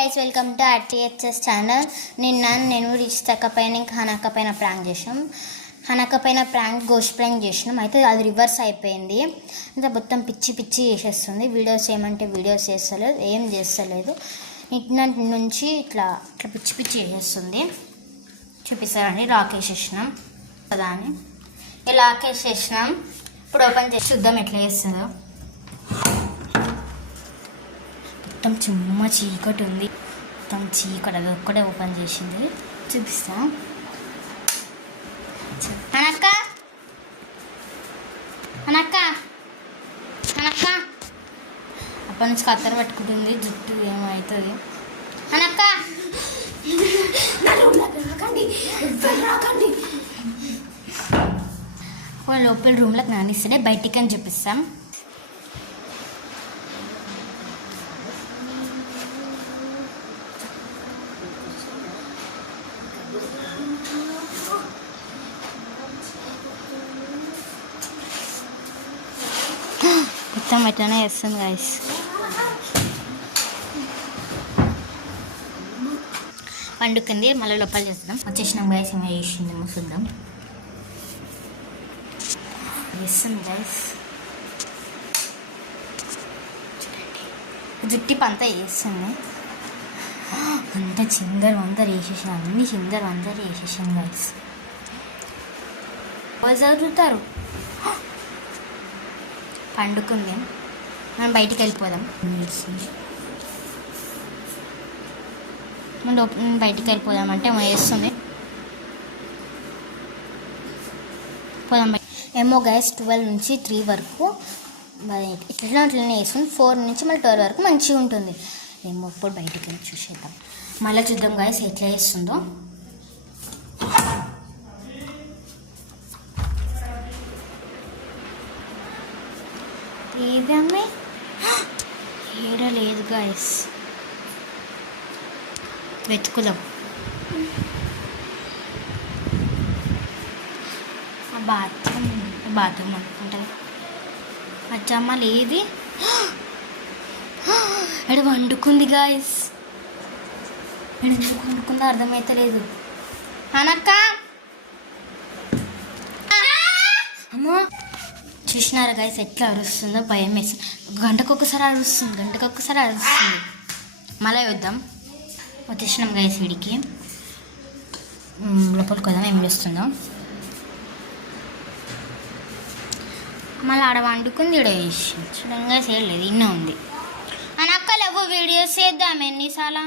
Guys welcome to RTHS channel. నేను రిషితక్క పైన ఇంకా హనక్క పైన ప్రాంక్ చేసినాం. హనక్క పైన గోస్ట్ ప్రాంక్ చేసినాం. అయితే అది రివర్స్ అయిపోయింది. ఇంకా మొత్తం పిచ్చి పిచ్చి చేసేస్తుంది. వీడియోస్ ఏమంటే వీడియోస్ చేస్తలేదు, ఏం చేస్తలేదు. ఇట్లా నుంచి ఇట్లా ఇట్లా పిచ్చి పిచ్చి చేసేస్తుంది. చూపిస్తారండి. లాక్ వేసేసినాం కదా అని లాక్ వేసేసినాం. ఇప్పుడు ఓపెన్ చేసి చూద్దాం ఎట్లా చేస్తుందో. మొత్తం చుమ్మ చీకటి ఉంది. మొత్తం చీకటి అది ఒక్కడే ఓపెన్ చేసింది. చూపిస్తా. అనక్క అనక్క అనక్క అప్పటి నుంచి కత్తెర పట్టుకుంటుంది. జుట్టు ఏమవుతుంది అనక్క. లోపల రూమ్లోకి నానిస్తేనే బయటికి అని చూపిస్తాం. మొత్తం ఎట్లనే వేస్తుంది గైస్. పండుకుంది. మళ్ళీ లోపల చేద్దాం. వచ్చేసినాం గైస్. ఏమో చేసింది చూద్దాం. వేస్తుంది గైస్. జుట్టి పంతా వేస్తుంది. అంతా చిందరు వందరు వేసేసాను. అన్ని చిందరు వందరు వేసేసాను గైస్. చదువుతారు. పండుకుంది. మనం బయటికి వెళ్ళిపోదాం. బయటికి వెళ్ళిపోదాం అంటే వేస్తుంది. పోదాం. ఏమో గైస్ 12 నుంచి 3 వరకు ఇట్లా ఇట్లనే వేస్తుంది. 4 నుంచి మళ్ళీ 12 వరకు మంచిగా ఉంటుంది. ఏమో ఇప్పుడు బయటికి వెళ్ళి చూసేద్దాం. మళ్ళీ చూద్దాం గైస్ ఎట్లా వేస్తుందో. ఏదమ్మే ఏడ లేదు గైస్. వెతుకుదాం. బాత్రూమ్ అనుకుంటుంది. అచ్చమ్మ లేది. ఎడ వండుకుంది గాయస్. ఎందుకు వండుకుందో అర్థమవుతలేదు. అనక్క అమ్మా చూసినారా గైస్ ఎట్లా అరుస్తుందో. భయం వేస్తుంది. గంటకొకసారి అరుస్తుంది. మళ్ళీ వద్దాం. వచ్చేసినాం గైస్. వీడికి లోపలికి వద్దాం. ఏం చేస్తుందో. మళ్ళీ ఆడ వండుకుంది. ఈడ వేసి చూడంగా చేయలేదు. ఇన్న ఉంది. అనక్కలేవు వీడియోస్ చేద్దాం ఎన్నిసార్లు.